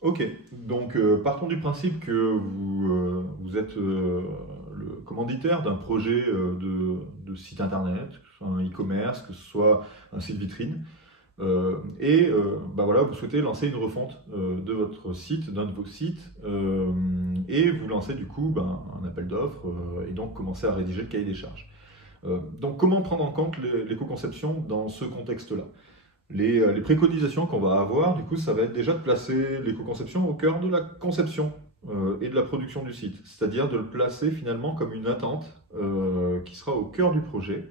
Ok, donc partons du principe que vous êtes le commanditaire d'un projet de site internet, que ce soit un e-commerce, que ce soit un site vitrine, bah voilà, vous souhaitez lancer une refonte de votre site, d'un de vos sites, et vous lancez du coup un appel d'offres et donc commencer à rédiger le cahier des charges. Donc comment prendre en compte l'éco-conception dans ce contexte-là? Les préconisations qu'on va avoir, du coup, ça va être déjà de placer l'éco-conception au cœur de la conception et de la production du site. C'est-à-dire de le placer finalement comme une attente qui sera au cœur du projet,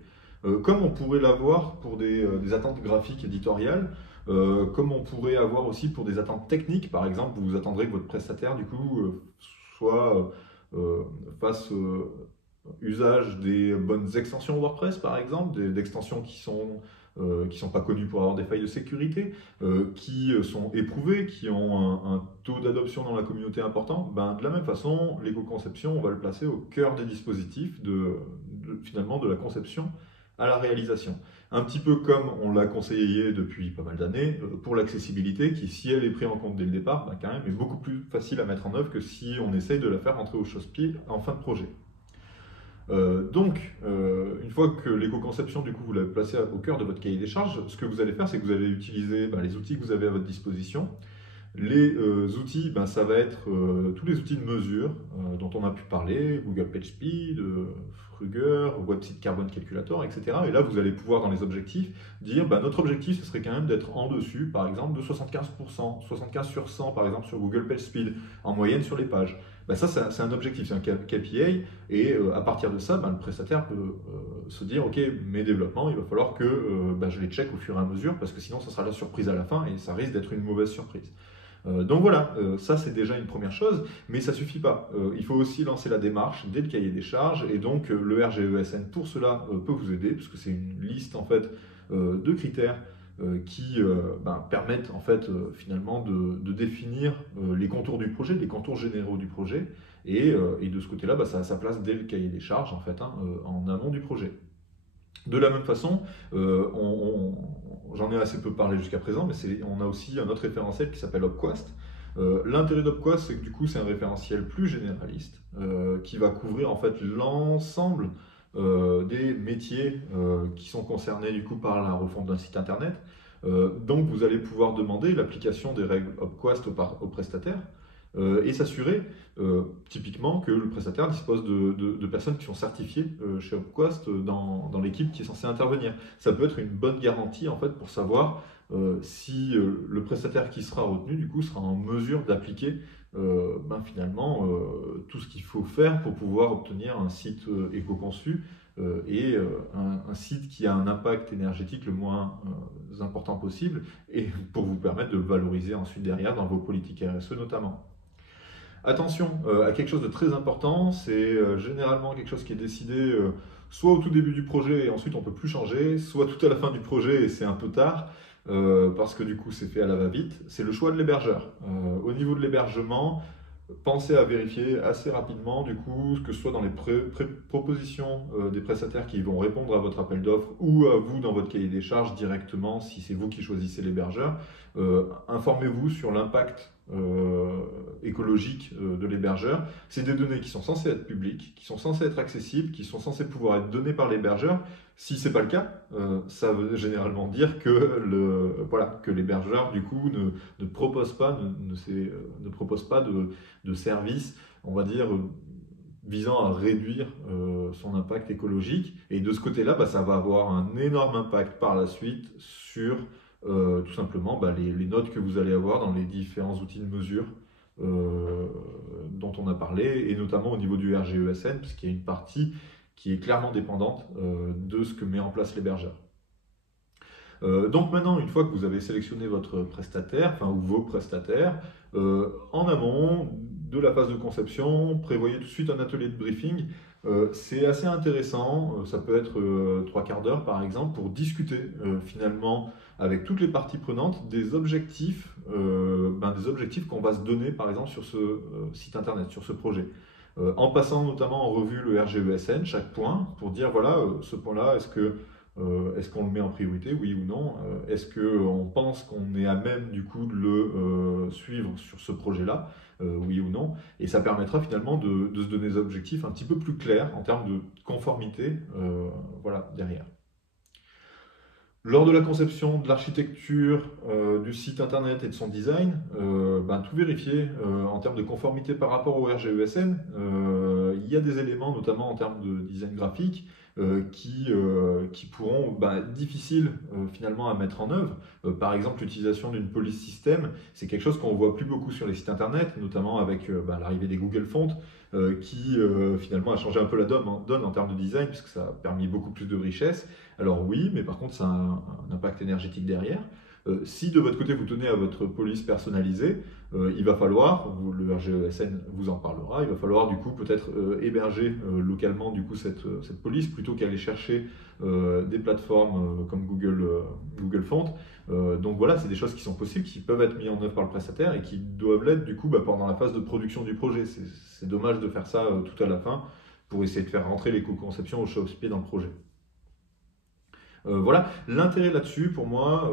comme on pourrait l'avoir pour des attentes graphiques éditoriales, comme on pourrait avoir aussi pour des attentes techniques. Par exemple, vous vous attendrez que votre prestataire, du coup, soit fasse usage des bonnes extensions WordPress, par exemple, d'extensions qui sont pas connues pour avoir des failles de sécurité, qui sont éprouvées, qui ont un taux d'adoption dans la communauté important. De la même façon, l'éco-conception, on va le placer au cœur des dispositifs, finalement de la conception à la réalisation. Un petit peu comme on l'a conseillé depuis pas mal d'années pour l'accessibilité, qui, si elle est prise en compte dès le départ, quand même est beaucoup plus facile à mettre en œuvre que si on essaye de la faire rentrer au chausse-pied en fin de projet. Une fois que l'éco-conception, du coup, vous l'avez placée au cœur de votre cahier des charges, ce que vous allez faire, c'est que vous allez utiliser les outils que vous avez à votre disposition. Les outils, ça va être tous les outils de mesure dont on a pu parler, Google PageSpeed, Fruger, Website Carbon Calculator, etc. Et là, vous allez pouvoir, dans les objectifs, dire notre objectif, ce serait quand même d'être en dessus, par exemple, de 75%, 75 sur 100, par exemple, sur Google PageSpeed, en moyenne sur les pages. Ça, c'est un objectif, c'est un KPI, et à partir de ça, le prestataire peut se dire, ok, mes développements, il va falloir que je les check au fur et à mesure, parce que sinon, ça sera la surprise à la fin, et ça risque d'être une mauvaise surprise. Donc voilà, ça c'est déjà une première chose, mais ça ne suffit pas. Il faut aussi lancer la démarche dès le cahier des charges, et donc le RGESN pour cela peut vous aider, parce que c'est une liste en fait de critères qui permettent en fait finalement de définir les contours du projet, les contours généraux du projet, et de ce côté-là, ça a sa place dès le cahier des charges en fait, en amont du projet. De la même façon, j'en ai assez peu parlé jusqu'à présent, mais on a aussi un autre référentiel qui s'appelle Opquast. L'intérêt d'Opquast, c'est que du coup, c'est un référentiel plus généraliste qui va couvrir en fait l'ensemble des métiers qui sont concernés du coup par la refonte d'un site internet. Donc, vous allez pouvoir demander l'application des règles Opquast au prestataire et s'assurer typiquement que le prestataire dispose de personnes qui sont certifiées chez Opquast dans l'équipe qui est censée intervenir. Ça peut être une bonne garantie en fait pour savoir si le prestataire qui sera retenu du coup sera en mesure d'appliquer finalement tout ce qu'il faut faire pour pouvoir obtenir un site éco-conçu et un site qui a un impact énergétique le moins important possible et pour vous permettre de le valoriser ensuite derrière dans vos politiques RSE notamment. Attention à quelque chose de très important, c'est généralement quelque chose qui est décidé soit au tout début du projet et ensuite on ne peut plus changer, soit tout à la fin du projet et c'est un peu tard, parce que du coup c'est fait à la va-vite, c'est le choix de l'hébergeur. Au niveau de l'hébergement, pensez à vérifier assez rapidement, du coup, que ce soit dans les propositions des prestataires qui vont répondre à votre appel d'offres ou à vous dans votre cahier des charges directement, si c'est vous qui choisissez l'hébergeur. Informez-vous sur l'impact écologique de l'hébergeur. C'est des données qui sont censées être publiques, qui sont censées être accessibles, qui sont censées pouvoir être données par l'hébergeur. Si ce n'est pas le cas, ça veut généralement dire que l'hébergeur du coup ne propose pas, ne propose pas de services, on va dire, visant à réduire son impact écologique. Et de ce côté-là, ça va avoir un énorme impact par la suite sur tout simplement les notes que vous allez avoir dans les différents outils de mesure dont on a parlé, et notamment au niveau du RGESN, puisqu'il y a une partie qui est clairement dépendante de ce que met en place l'hébergeur. Donc maintenant, une fois que vous avez sélectionné votre prestataire, ou vos prestataires, en amont de la phase de conception, prévoyez tout de suite un atelier de briefing. C'est assez intéressant, ça peut être 3/4 d'heure par exemple, pour discuter finalement avec toutes les parties prenantes des objectifs qu'on va se donner par exemple sur ce site internet, sur ce projet. en passant notamment en revue le RGESN, chaque point, pour dire voilà, ce point-là, est-ce qu'on le met en priorité, oui ou non? Est-ce qu'on pense qu'on est à même du coup de le suivre sur ce projet-là, oui ou non? Et ça permettra finalement de se donner des objectifs un petit peu plus clairs en termes de conformité, voilà, derrière. Lors de la conception de l'architecture du site internet et de son design, tout vérifier en termes de conformité par rapport au RGESN. Il y a des éléments, notamment en termes de design graphique, qui pourront être difficiles finalement à mettre en œuvre. Par exemple, l'utilisation d'une police système, c'est quelque chose qu'on voit plus beaucoup sur les sites internet, notamment avec l'arrivée des Google Fonts, qui finalement a changé un peu la donne en termes de design, puisque ça a permis beaucoup plus de richesse. Alors oui, mais par contre, ça a un impact énergétique derrière. Si de votre côté vous tenez à votre police personnalisée, il va falloir, le RGESN vous en parlera, il va falloir du coup peut-être héberger localement du coup cette police plutôt qu'aller chercher des plateformes comme Google Fonts. Donc voilà, c'est des choses qui sont possibles, qui peuvent être mises en œuvre par le prestataire et qui doivent l'être du coup pendant la phase de production du projet. C'est dommage de faire ça tout à la fin pour essayer de faire rentrer l'éco-conception au chausse-pied dans le projet. Voilà, l'intérêt là-dessus, pour moi,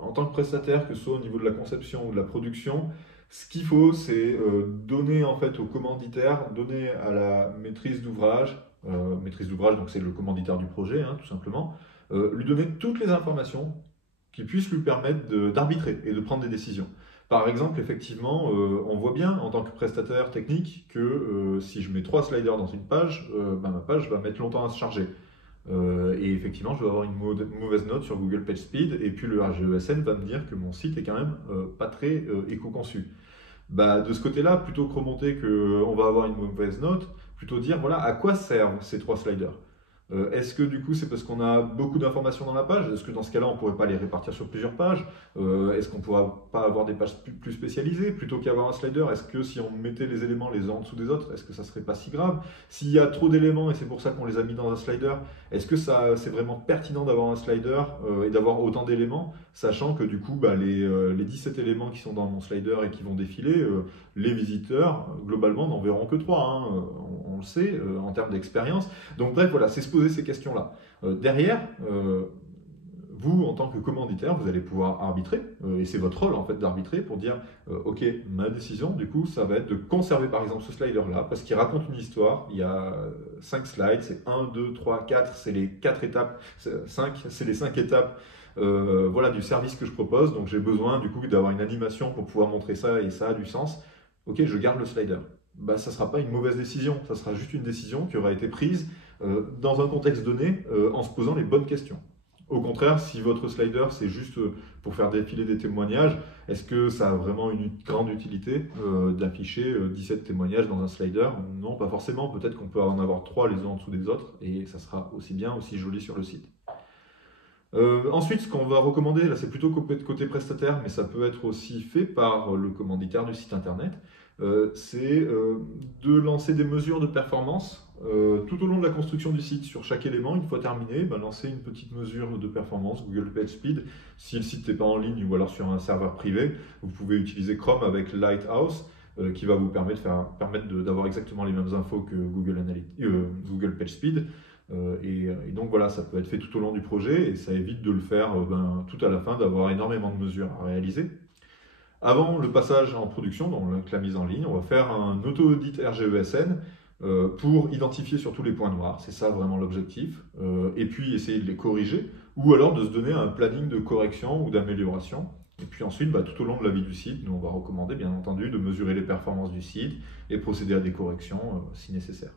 en tant que prestataire, que ce soit au niveau de la conception ou de la production, ce qu'il faut, c'est donner en fait au commanditaire, donner à la maîtrise d'ouvrage, donc c'est le commanditaire du projet, hein, tout simplement, lui donner toutes les informations qui puissent lui permettre d'arbitrer et de prendre des décisions. Par exemple, effectivement, on voit bien en tant que prestataire technique que si je mets 3 sliders dans une page, ma page va mettre longtemps à se charger. Et effectivement, je vais avoir une mauvaise note sur Google PageSpeed, et puis le RGESN va me dire que mon site est quand même pas très éco-conçu. De ce côté-là, plutôt que remonter qu'on va avoir une mauvaise note, plutôt dire voilà à quoi servent ces 3 sliders. Est-ce que du coup c'est parce qu'on a beaucoup d'informations dans la page? Est-ce que dans ce cas-là on ne pourrait pas les répartir sur plusieurs pages? Est-ce qu'on ne pourrait pas avoir des pages plus spécialisées plutôt qu'avoir un slider? Est-ce que si on mettait les éléments les uns en dessous des autres, est-ce que ça serait pas si grave? S'il y a trop d'éléments et c'est pour ça qu'on les a mis dans un slider, est-ce que c'est vraiment pertinent d'avoir un slider et d'avoir autant d'éléments, sachant que du coup les 17 éléments qui sont dans mon slider et qui vont défiler, les visiteurs globalement n'en verront que 3, hein, on le sait en termes d'expérience. Donc bref, voilà, c'est se poser ces questions-là. Derrière, vous, en tant que commanditaire, vous allez pouvoir arbitrer, et c'est votre rôle en fait d'arbitrer pour dire ok, ma décision, du coup, ça va être de conserver par exemple ce slider-là, parce qu'il raconte une histoire, il y a 5 slides, c'est 1, 2, 3, 4, c'est les 4 étapes, 5, c'est les 5 étapes voilà, du service que je propose, donc j'ai besoin du coup d'avoir une animation pour pouvoir montrer ça, et ça a du sens. Ok, je garde le slider. Ça ne sera pas une mauvaise décision, ça sera juste une décision qui aura été prise dans un contexte donné en se posant les bonnes questions. Au contraire, si votre slider c'est juste pour faire défiler des témoignages, est-ce que ça a vraiment une grande utilité d'afficher 17 témoignages dans un slider? Non, pas forcément. Peut-être qu'on peut en avoir 3 les uns en dessous des autres et ça sera aussi bien, aussi joli sur le site. Ensuite, ce qu'on va recommander, là c'est plutôt côté prestataire, mais ça peut être aussi fait par le commanditaire du site internet, c'est de lancer des mesures de performance tout au long de la construction du site. Sur chaque élément, une fois terminé, lancer une petite mesure de performance, Google PageSpeed. Si le site n'est pas en ligne ou alors sur un serveur privé, vous pouvez utiliser Chrome avec Lighthouse, qui va vous permettre d'avoir exactement les mêmes infos que Google PageSpeed. Et donc voilà, ça peut être fait tout au long du projet et ça évite de le faire tout à la fin, d'avoir énormément de mesures à réaliser. Avant le passage en production, donc la mise en ligne, on va faire un auto-audit RGESN pour identifier surtout les points noirs, c'est ça vraiment l'objectif, et puis essayer de les corriger, ou alors de se donner un planning de correction ou d'amélioration. Et puis ensuite, tout au long de la vie du site, nous on va recommander bien entendu de mesurer les performances du site et procéder à des corrections si nécessaire.